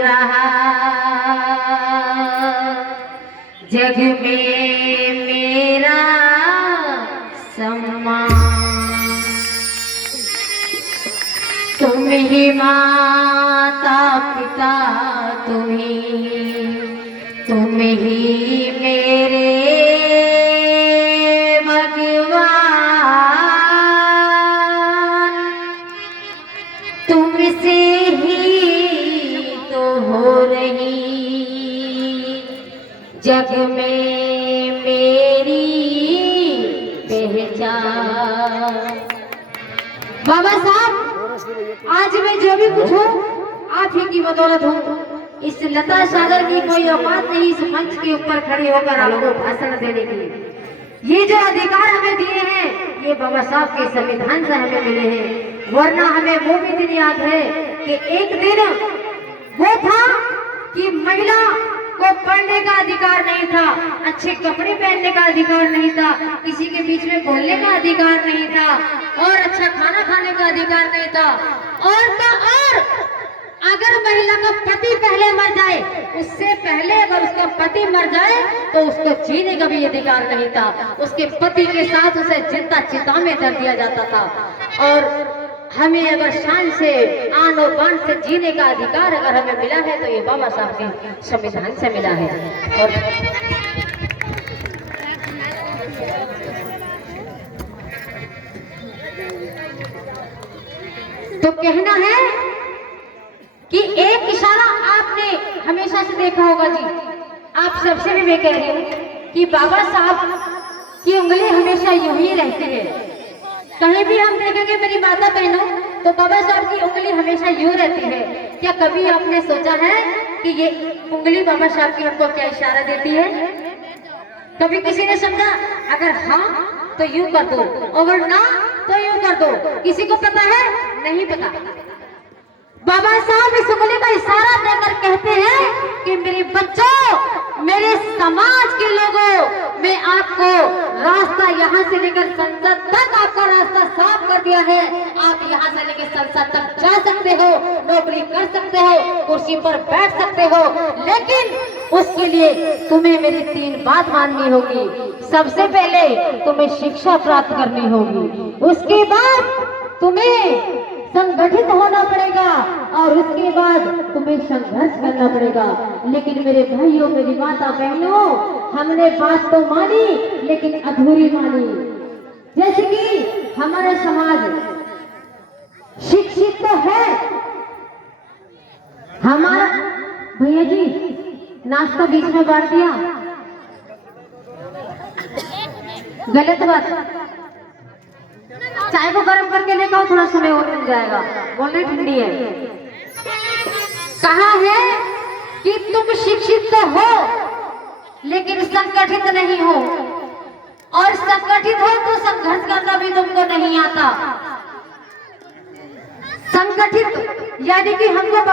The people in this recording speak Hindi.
रहा जग में मेरा सम्मान। तुम ही माता पिता तुम ही मेरे तुमसे ही तो हो रही जग में मेरी पहचान। बाबा साहब, आज मैं जो भी कुछ हूँ आप ही की बदौलत हूँ। इस लता सागर की कोई औकात नहीं इस मंच के ऊपर खड़ी होकर आप लोगों को भाषण देने की। ये जो अधिकार हमें दिए हैं ये बाबा साहब के संविधान से हमें मिले हैं। वरना हमें वो भी दिन याद है कि एक दिन वो था कि महिला को पढ़ने का अधिकार नहीं था, अच्छे कपड़े पहनने का अधिकार नहीं था, किसी के बीच में बोलने का अधिकार नहीं था और अच्छा खाना खाने का अधिकार नहीं था। और अगर महिला का पति पहले मर जाए, उससे पहले अगर उसका पति मर जाए तो उसको जीने का भी अधिकार नहीं था। उसके पति के साथ उसे जिंदा चिता में कर दिया जाता था। और हमें अगर शान से आन और बान से जीने का अधिकार अगर हमें मिला है तो ये बाबा साहब के संविधान से मिला है। और तो कहना है कि एक इशारा आपने हमेशा से देखा होगा जी, आप सबसे भी मैं कह रही हूँ कि बाबा साहब की उंगली हमेशा यूं ही रहती है। कहीं भी हम देखेंगे मेरी माता बहनों तो बाबा साहब की उंगली हमेशा यूं रहती है। क्या कभी आपने सोचा है कि ये उंगली बाबा साहब की हमको क्या इशारा देती है? कभी किसी ने समझा? अगर हाँ तो यूं कर दो, अगर ना तो यूं कर दो। किसी को पता है? नहीं पता। बाबा साहब इस उंगली का इशारा देकर कहते हैं कि मेरे बच्चों, मेरे समाज के लोगों, मैं आपको रास्ता यहाँ से लेकर संसद तक आपका रास्ता साफ कर दिया है। आप यहाँ से लेकर संसद तक जा सकते हो, नौकरी कर सकते हो, कुर्सी पर बैठ सकते हो, लेकिन उसके लिए तुम्हें मेरी 3 बात माननी होगी। सबसे पहले तुम्हें शिक्षा प्राप्त करनी होगी, उसके बाद तुम्हें संगठित होना पड़ेगा और उसके बाद तुम्हें संघर्ष करना पड़ेगा। लेकिन मेरे भाइयों, मेरी माता बहनों, हमने बात तो मानी लेकिन अधूरी मानी। जैसे कि हमारा समाज शिक्षित तो है, हमारा भैया जी नाश्ता बीच में बांट दिया, गलत बात। चाय को गर्म करके लेकर आओ, थोड़ा समय और मिल जाएगा, बोलने ठंडी है। कहा है कि तुम शिक्षित तो हो लेकिन संगठित नहीं हो, और संगठित हो तो संघर्ष करना भी तुमको नहीं आता। संगठित यानी कि हमको